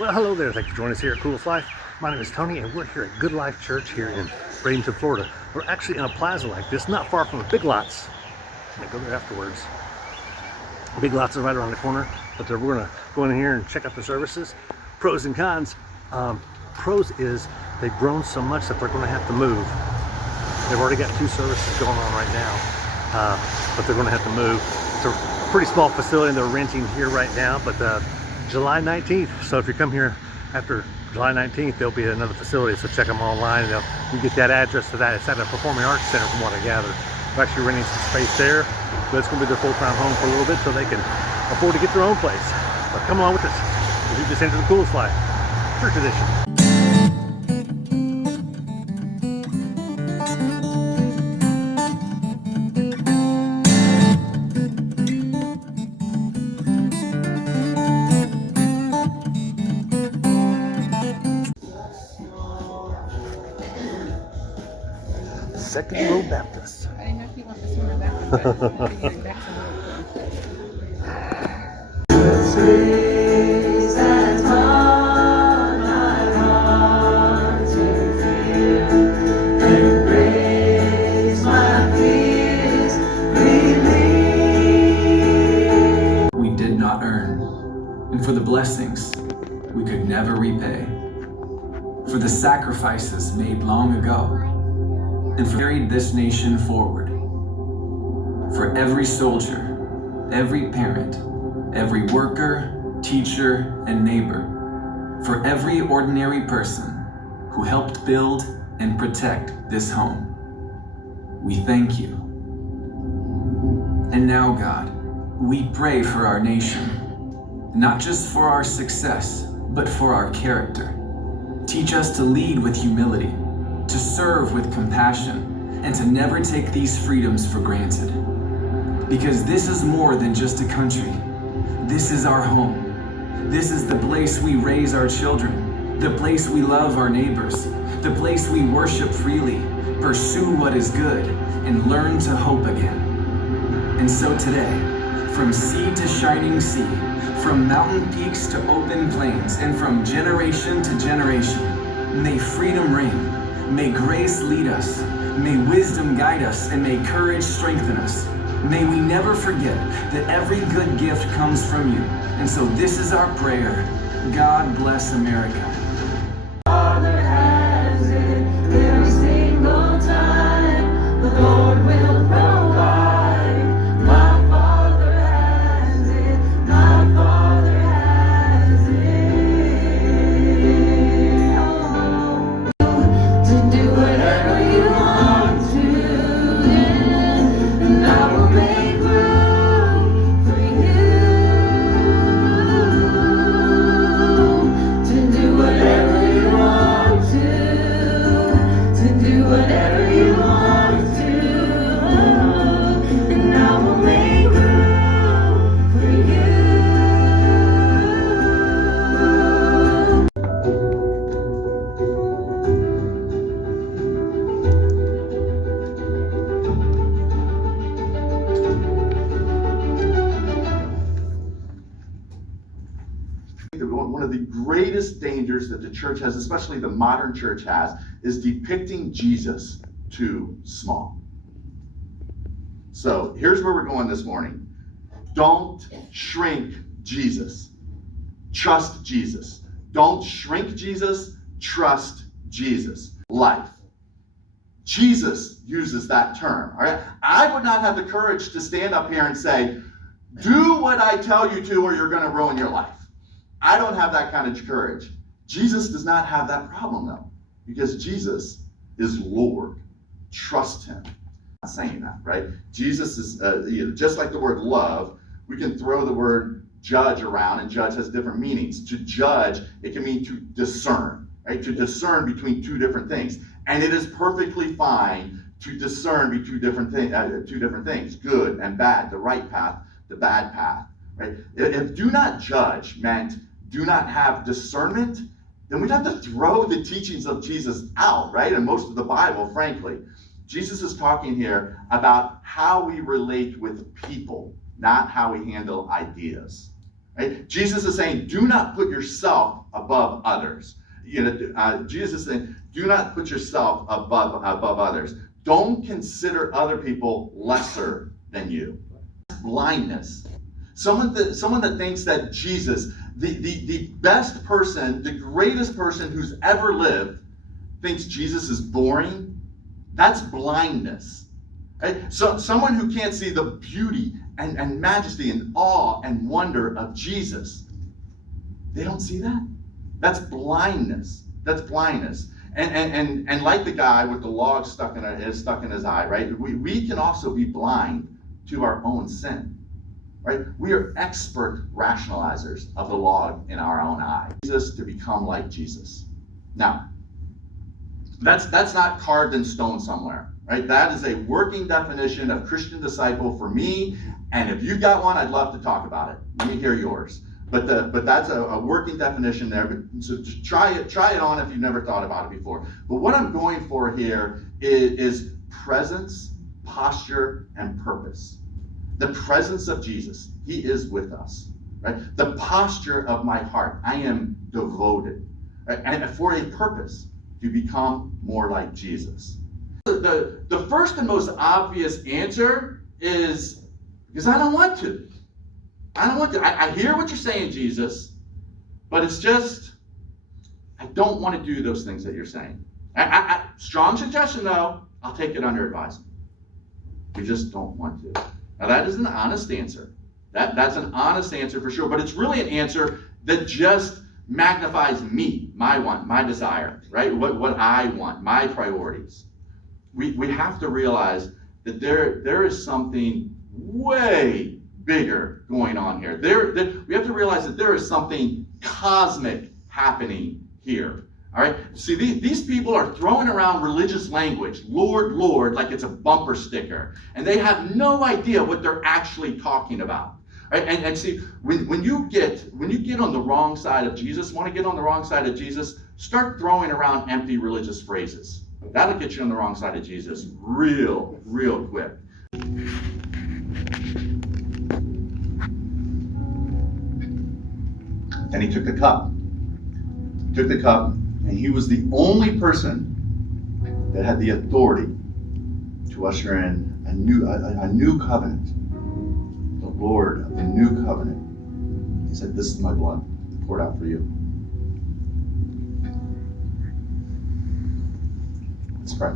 Well, hello there. Thanks for joining us here at Coolest Life. My name is Tony, and we're here at Good Life Church here in Bradenton, Florida. We're actually in a plaza like this, not far from the Big Lots. I'm going to go there afterwards. Big Lots is right around the corner, but we're going to go in here and check out the services. Pros and cons. Pros is they've grown so much that they're going to have to move. They've already got 2 services going on right now, but they're going to have to move. It's a pretty small facility, and they're renting here right now, but July 19th. So if you come here after July 19th, there'll be another facility. So check them online, and you get that address to that. It's at a performing arts center, from what I gather. They're actually renting some space there, but it's going to be their full-time home for a little bit, so they can afford to get their own place. But come along with us as we just enter the Coolest Life Church Edition. Second Row Baptist. I didn't know if you want this one or that one, but I'll be getting back some Praise and taught my heart to fear, embrace my fears, relieve. We did not earn, and for the blessings we could never repay, for the sacrifices made long ago, and carried this nation forward. For every soldier, every parent, every worker, teacher, and neighbor, for every ordinary person who helped build and protect this home, we thank you. And now, God, we pray for our nation, not just for our success, but for our character. Teach us to lead with humility, to serve with compassion, and to never take these freedoms for granted. Because this is more than just a country. This is our home. This is the place we raise our children, the place we love our neighbors, the place we worship freely, pursue what is good, and learn to hope again. And so today, from sea to shining sea, from mountain peaks to open plains, and from generation to generation, may freedom reign. May grace lead us, may wisdom guide us, and may courage strengthen us. May we never forget that every good gift comes from you. And so this is our prayer. God bless America. Father has it every single time. The Lord will provide. My Father has it. My Father has it. To do whatever you want to, and I will make room for you. To do whatever you want to do whatever you want to, and I will make room for you. One of the greatest dangers that the church has, especially the modern church has, is depicting Jesus too small. So here's where we're going this morning. Don't shrink Jesus. Trust Jesus. Don't shrink Jesus. Trust Jesus. Life. Jesus uses that term. All right. I would not have the courage to stand up here and say, do what I tell you to, or you're going to ruin your life. I don't have that kind of courage. Jesus does not have that problem, though, because Jesus is Lord. Trust him. I'm not saying that, right? Jesus is, just like the word love, we can throw the word judge around, and judge has different meanings. To judge, it can mean to discern, right? To discern between 2 different things. And it is perfectly fine to discern between two different things, good and bad, the right path, the bad path, right? If do not judge meant do not have discernment, then we'd have to throw the teachings of Jesus out, right? And most of the Bible, frankly. Jesus is talking here about how we relate with people, not how we handle ideas. Right? Jesus is saying, do not put yourself above others. Jesus is saying, do not put yourself above others. Don't consider other people lesser than you. Blindness. Someone that thinks that Jesus, the best person, the greatest person who's ever lived, thinks Jesus is boring. That's blindness. Right? So someone who can't see the beauty and majesty and awe and wonder of Jesus, they don't see that. That's blindness. That's blindness. And like the guy with the log stuck in his eye, right? We can also be blind to our own sin, right? We are expert rationalizers of the log in our own eye. Jesus to become like Jesus. Now, that's not carved in stone somewhere, right? That is a working definition of Christian disciple for me. And if you've got one, I'd love to talk about it. Let me hear yours. But that's a working definition there. But so just try it on if you've never thought about it before. But what I'm going for here is presence, posture, and purpose. The presence of Jesus. He is with us. Right? The posture of my heart. I am devoted. Right? And for a purpose, to become more like Jesus. The first and most obvious answer is because I don't want to. I don't want to. I hear what you're saying, Jesus, but it's just, I don't want to do those things that you're saying. Strong suggestion, though. I'll take it under advisement. We just don't want to. Now, that is an honest answer. That's an honest answer for sure, but it's really an answer that just magnifies me, my want, my desire, right? What I want, my priorities. We have to realize that there is something way bigger going on here. We have to realize that there is something cosmic happening here. All right? See, these people are throwing around religious language, Lord, Lord, like it's a bumper sticker. And they have no idea what they're actually talking about. Right? And see, when you get on the wrong side of Jesus, want to get on the wrong side of Jesus, start throwing around empty religious phrases. That'll get you on the wrong side of Jesus real quick. Then he took the cup. And he was the only person that had the authority to usher in a new covenant. The Lord of the new covenant. He said, "This is my blood poured out for you." Let's pray.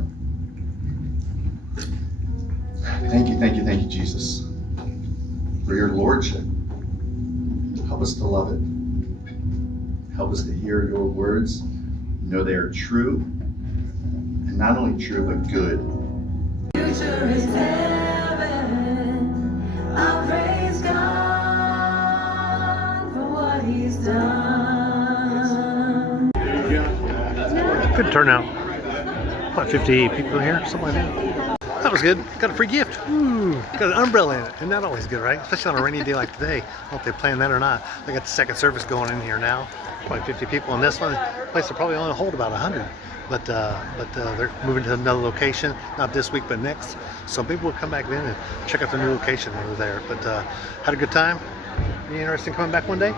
Thank you, Jesus, for your lordship. Help us to love it. Help us to hear your words, know they are true, and not only true, but good. Future is heaven. I praise God for what He's done. Good turnout. What, 50 people here? Something like that. That was good. Got a free gift. Ooh, got an umbrella in it. And that's always good, right? Especially on a rainy day like today. I don't know if they planned that or not. They got the second service going in here now. Probably 50 people in this one. The place will probably only hold about 100. But they're moving to another location. Not this week, but next. So people will come back in and check out the new location over there. But had a good time. You interested in coming back one day?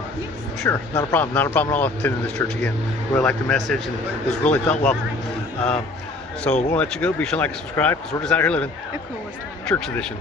Sure, not a problem. Not a problem at all attending this church again. Really liked the message and it was really felt welcome. So we'll let you go. Be sure to like and subscribe because we're just out here living. The coolest one. Church edition.